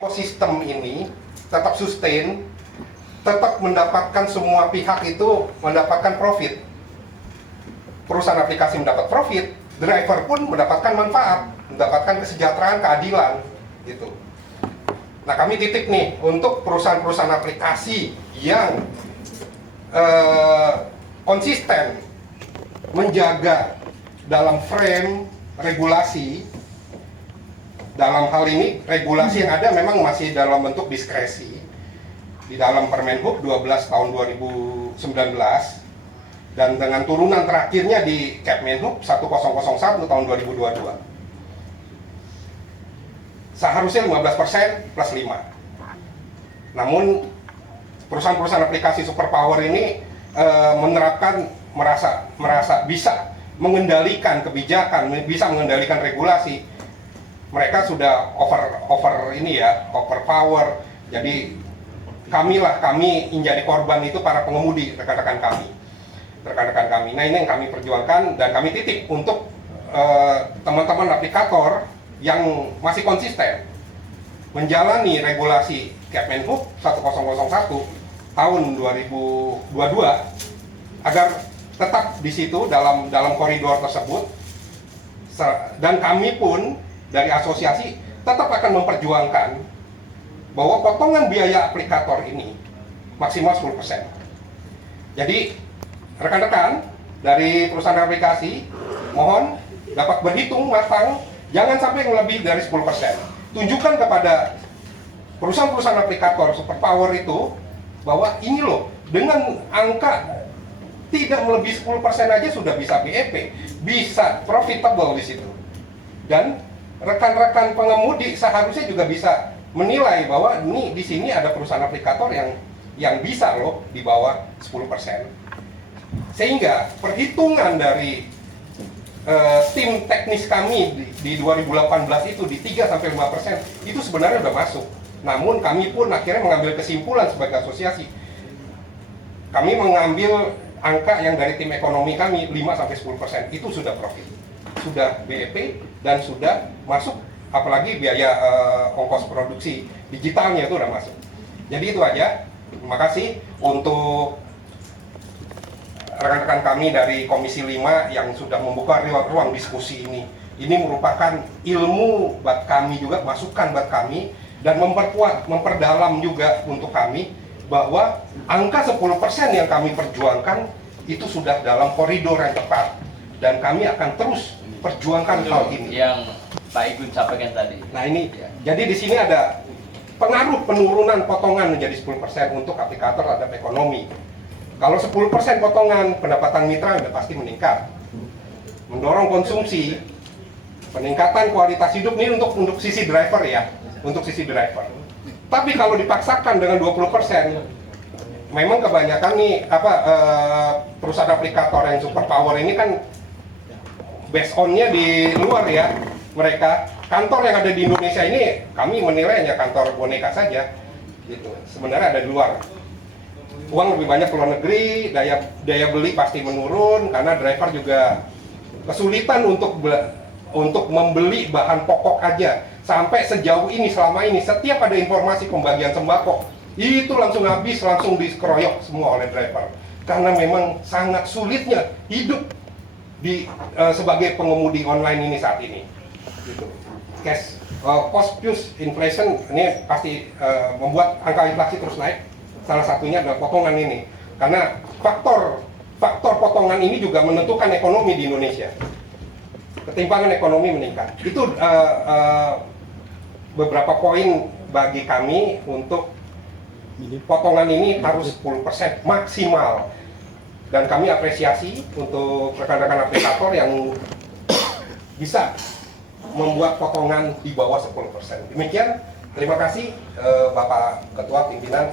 ekosistem ini tetap sustain, tetap mendapatkan semua pihak itu mendapatkan profit. Perusahaan aplikasi mendapat profit, driver pun mendapatkan manfaat, mendapatkan kesejahteraan, keadilan, gitu. Nah, kami titip nih untuk perusahaan-perusahaan aplikasi yang konsisten menjaga dalam frame regulasi. Dalam hal ini, regulasi yang ada memang masih dalam bentuk diskresi di dalam Permenhub 12 tahun 2019 dan dengan turunan terakhirnya di Kepmenhub 1001 tahun 2022. Seharusnya 15% plus 5. Namun, perusahaan-perusahaan aplikasi superpower ini menerapkan merasa bisa mengendalikan kebijakan, bisa mengendalikan regulasi. Mereka sudah overpower. Jadi kami menjadi korban itu para pengemudi, rekan-rekan kami. Nah, ini yang kami perjuangkan dan kami titip untuk teman-teman aplikator yang masih konsisten menjalani regulasi Kepmenhub 1001 tahun 2022 agar tetap di situ dalam koridor tersebut, dan kami pun dari asosiasi tetap akan memperjuangkan bahwa potongan biaya aplikator ini maksimal 10%. Jadi rekan-rekan dari perusahaan aplikasi mohon dapat berhitung matang, jangan sampai lebih dari 10%. Tunjukkan kepada perusahaan-perusahaan aplikator superpower itu bahwa ini loh, dengan angka tidak melebihi 10% aja sudah bisa BEP, bisa profitable di situ. Dan rekan-rekan pengemudi seharusnya juga bisa menilai bahwa ini di sini ada perusahaan aplikator yang bisa loh di bawah 10%. Sehingga perhitungan dari tim teknis kami di 2018 itu di 3-5% itu sebenarnya udah masuk. Namun kami pun akhirnya mengambil kesimpulan sebagai asosiasi. Kami mengambil angka yang dari tim ekonomi kami 5-10% itu sudah profit, sudah BEP dan sudah masuk, apalagi biaya ongkos produksi digitalnya itu udah masuk. Jadi itu aja. Terima kasih untuk rekan-rekan kami dari Komisi 5 yang sudah membuka ruang diskusi ini. Ini merupakan ilmu buat kami juga, masukan buat kami, dan memperkuat, memperdalam juga untuk kami bahwa angka 10% yang kami perjuangkan itu sudah dalam koridor yang tepat, dan kami akan terus perjuangkan hal ini. Yang Pak Igun sampaikan tadi. Nah ini, jadi di sini ada pengaruh penurunan potongan menjadi 10% untuk aplikator terhadap ekonomi. Kalau 10% potongan, pendapatan mitra sudah pasti meningkat, mendorong konsumsi, peningkatan kualitas hidup ini untuk sisi driver ya, untuk sisi driver. Tapi kalau dipaksakan dengan 20%, memang kebanyakan nih perusahaan aplikator yang superpower ini kan based on-nya di luar ya. Mereka kantor yang ada di Indonesia ini kami menilai hanya kantor boneka saja gitu. Sebenarnya ada di luar. Uang lebih banyak ke luar negeri, daya beli pasti menurun karena driver juga kesulitan untuk membeli bahan pokok aja. Sampai sejauh ini, selama ini setiap ada informasi pembagian sembako itu langsung habis, langsung dikeroyok semua oleh driver karena memang sangat sulitnya hidup sebagai pengemudi online ini saat ini gitu. Cost plus inflation ini pasti membuat angka inflasi terus naik. Salah satunya adalah potongan ini, karena faktor potongan ini juga menentukan ekonomi di Indonesia. Ketimpangan ekonomi meningkat. Itu beberapa poin bagi kami untuk potongan ini harus 10% maksimal. Dan kami apresiasi untuk rekan-rekan aplikator yang bisa membuat potongan di bawah 10%. Demikian, terima kasih Bapak Ketua Pimpinan.